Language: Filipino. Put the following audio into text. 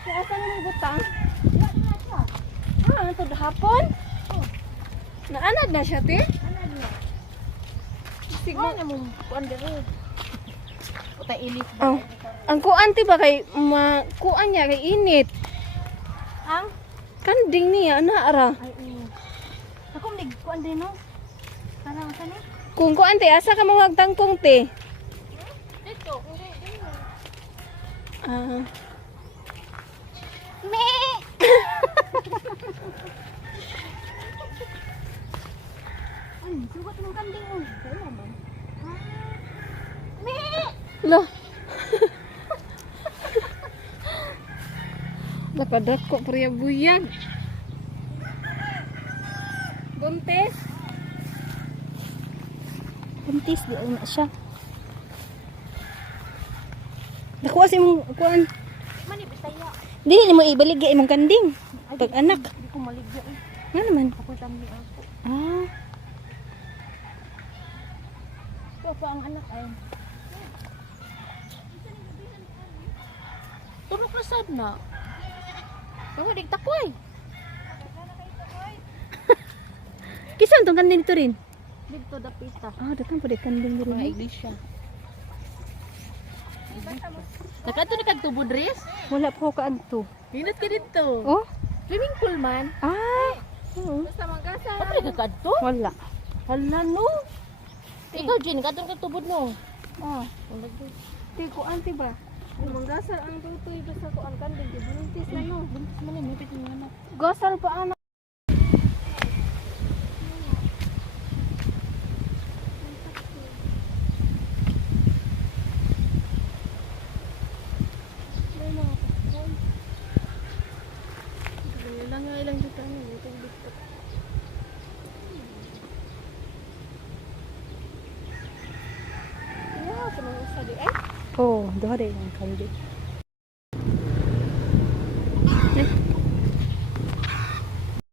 Kaya saan mo butang? Ah, ito hapon? Naanad na siya, te? Sigma na mo kuan dere. Puta ilit Oh. Ang kuan, te ba kay kuan niya kay init. ang Kanding niya, ara. ay ako mig kuan din no. Parang kani. Kung kuan, te, asa ka mawagtangkong, te? Dito, hindi dito. Ah. Me. Ay, sugat ng kanding oh. Kaya man. Me. Lo. Nakadako priya buyag. Buntis. Buntis di na siya. Nakuha si mong kuan. Mani bisaya. Dili ni mo ibalik imong kanding. Pag anak. Di ko maligya eh. Nga naman. Ako tambi ako. Ah. Ito pa ang anak ay. Turok na sad na. Ako dig takoy. Kisan tong kanding dito rin? Dito dapita. Ah, datang pa di kanding dito Mga rin. iglesia. Nakato na kag tubo dress? Wala pa ko kaadto. Hinat ka dito. Oh? Swimming pool man. Ah. Oo. Basta magkasa. Ano ka kadto? Wala. Hala no. Ikaw Jin, kadto ka tubod no. Ah. Wala ko. Ti ko anti ba? Manggasal ang tutoy basta ko ang kanding di buntis na no. Buntis man ni mipit yung anak. Gasal pa anak. Ilang dito ano dito dito. Ya, kanang usa di ay. Oh, duha di ang kanding.